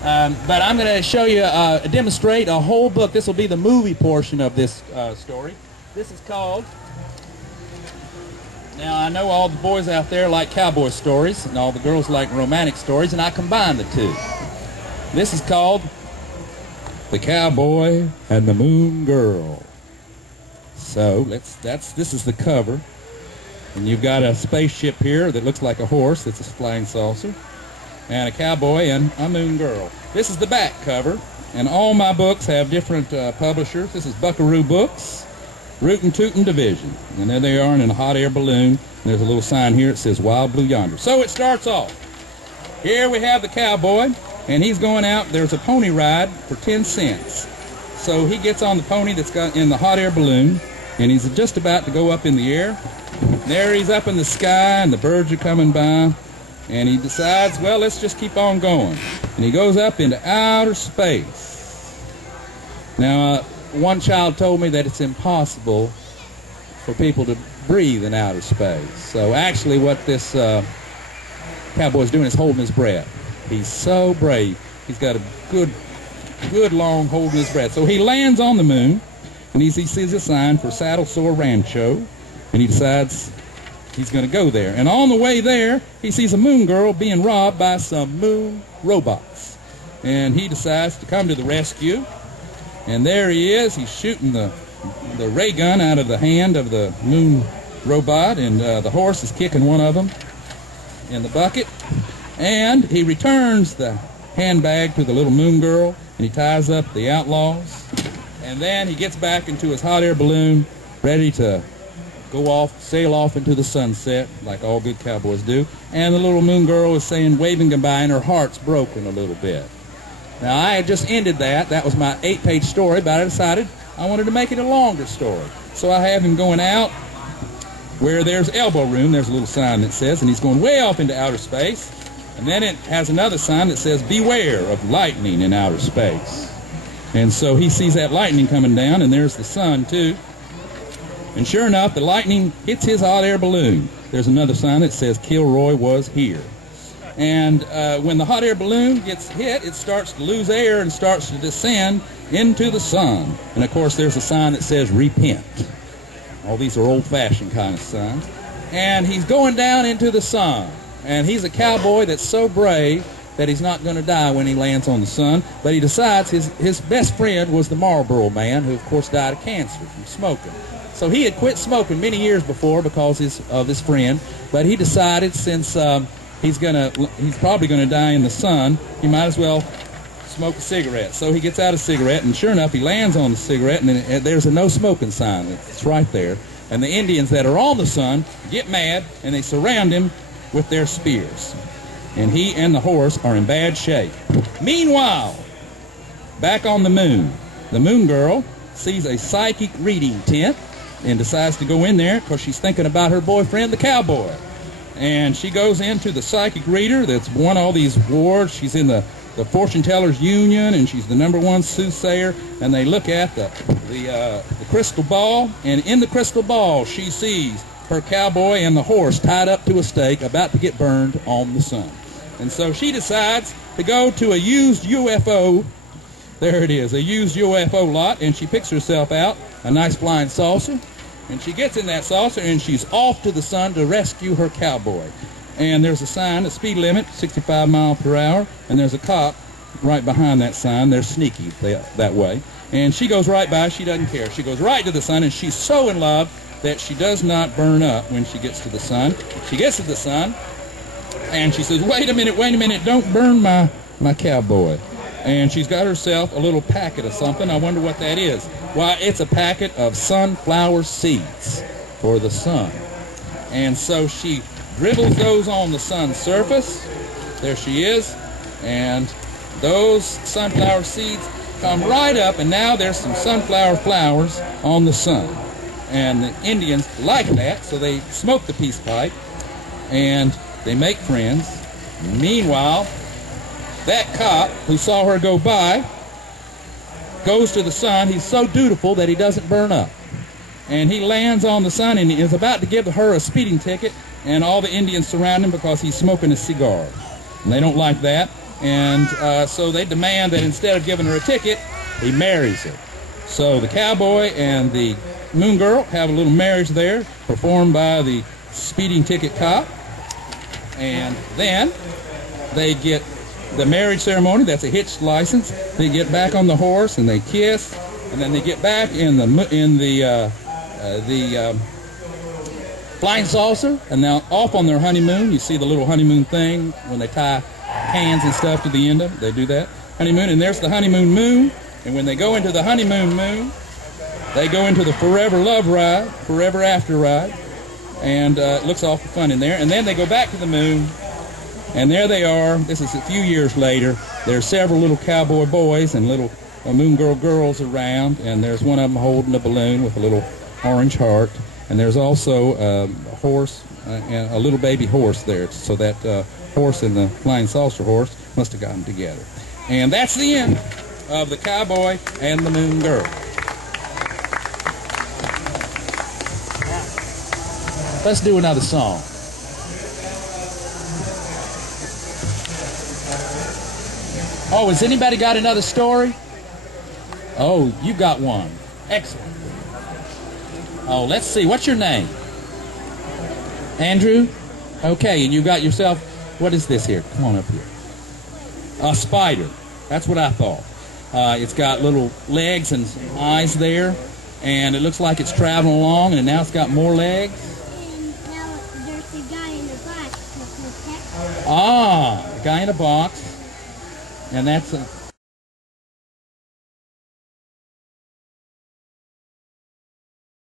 But I'm going to show you, demonstrate a whole book. This will be the movie portion of this story. This is called... Now, I know all the boys out there like cowboy stories, and all the girls like romantic stories, and I combine the two. This is called The Cowboy and the Moon Girl. So, this is the cover. And you've got a spaceship here that looks like a horse. It's a flying saucer. And a cowboy and a moon girl. This is the back cover. And all my books have different publishers. This is Buckaroo Books, Rootin' Tootin' Division. And there they are in a hot air balloon. And there's a little sign here that says Wild Blue Yonder. So it starts off. Here we have the cowboy. And he's going out. There's a pony ride for 10 cents. So he gets on the pony that's got in the hot air balloon. And he's just about to go up in the air. There he's up in the sky, and the birds are coming by, and he decides, well, let's just keep on going. And he goes up into outer space. Now, one child told me that it's impossible for people to breathe in outer space. So actually what this cowboy's doing is holding his breath. He's so brave. He's got a good long holding his breath. So he lands on the moon, and he sees a sign for Saddle Sore Rancho. And he decides he's going to go there. And on the way there, he sees a moon girl being robbed by some moon robots. And he decides to come to the rescue. And there he is. He's shooting the ray gun out of the hand of the moon robot. And the horse is kicking one of them in the bucket. And he returns the handbag to the little moon girl. And he ties up the outlaws. And then he gets back into his hot air balloon, ready to go off, sail off into the sunset, like all good cowboys do. And the little moon girl is saying, waving goodbye, and her heart's broken a little bit. Now, I had just ended that. That was my 8-page story, but I decided I wanted to make it a longer story. So I have him going out where there's elbow room. There's a little sign that says, and he's going way off into outer space. And then it has another sign that says, beware of lightning in outer space. And so he sees that lightning coming down, and there's the sun, too. And sure enough, the lightning hits his hot air balloon. There's another sign that says, Kilroy was here. And when the hot air balloon gets hit, it starts to lose air and starts to descend into the sun. And, of course, there's a sign that says, repent. All these are old-fashioned kind of signs. And he's going down into the sun. And he's a cowboy that's so brave that he's not going to die when he lands on the sun. But he decides his best friend was the Marlboro Man, who, of course, died of cancer from smoking. So he had quit smoking many years before because of his friend, but he decided since he's probably going to die in the sun, he might as well smoke a cigarette. So he gets out a cigarette, and sure enough, he lands on the cigarette, and there's a no smoking sign. It's right there. And the Indians that are on the sun get mad, and they surround him with their spears. And he and the horse are in bad shape. Meanwhile, back on the moon girl sees a psychic reading tent and decides to go in there because she's thinking about her boyfriend, the cowboy. And she goes into the psychic reader that's won all these awards. She's in the Fortune Tellers Union, and she's the #1 soothsayer. And they look at the crystal ball, and in the crystal ball, she sees her cowboy and the horse tied up to a stake, about to get burned on the sun. And so she decides to go to a used UFO. There it is, a used UFO lot, and she picks herself out a nice flying saucer. And she gets in that saucer, and she's off to the sun to rescue her cowboy. And there's a sign, a speed limit, 65 miles per hour, and there's a cop right behind that sign. They're sneaky that way. And she goes right by. She doesn't care. She goes right to the sun, and she's so in love that she does not burn up when she gets to the sun. She gets to the sun, and she says, wait a minute, don't burn my cowboy. And she's got herself a little packet of something. I wonder what that is. Why, it's a packet of sunflower seeds for the sun. And so she dribbles those on the sun's surface. There she is. And those sunflower seeds come right up, and now there's some sunflower flowers on the sun. And the Indians like that, so they smoke the peace pipe, and they make friends. Meanwhile, that cop who saw her go by goes to the sun. He's so dutiful that he doesn't burn up. And he lands on the sun, and he is about to give her a speeding ticket, and all the Indians surround him because he's smoking a cigar. And they don't like that. And so they demand that instead of giving her a ticket, he marries her. So the cowboy and the moon girl have a little marriage there, performed by the speeding ticket cop. And then they get the marriage ceremony. That's a hitched license. They get back on the horse and they kiss, and then they get back in the flying saucer, and now off on their honeymoon. You see the little honeymoon thing when they tie hands and stuff to the end of it. They do that honeymoon, and there's the honeymoon moon. And when they go into the honeymoon moon, they go into the forever love ride, forever after ride, and it looks awful fun in there. And then they go back to the moon, and there they are. This is a few years later. There are several little cowboy boys and little moon girl girls around, and there's one of them holding a balloon with a little orange heart. And there's also a horse, and a little baby horse there. So that horse and the flying saucer horse must have gotten together. And that's the end of the cowboy and the moon girl. Let's do another song. Oh, has anybody got another story? Oh, you got one. Excellent. Oh, let's see. What's your name? Andrew? Okay, and you got yourself, what is this here? Come on up here. A spider. That's what I thought. It's got little legs and eyes there, and it looks like it's traveling along, and now it's got more legs. And now there's a guy in the box to protect. Ah, a guy in a box, and that's a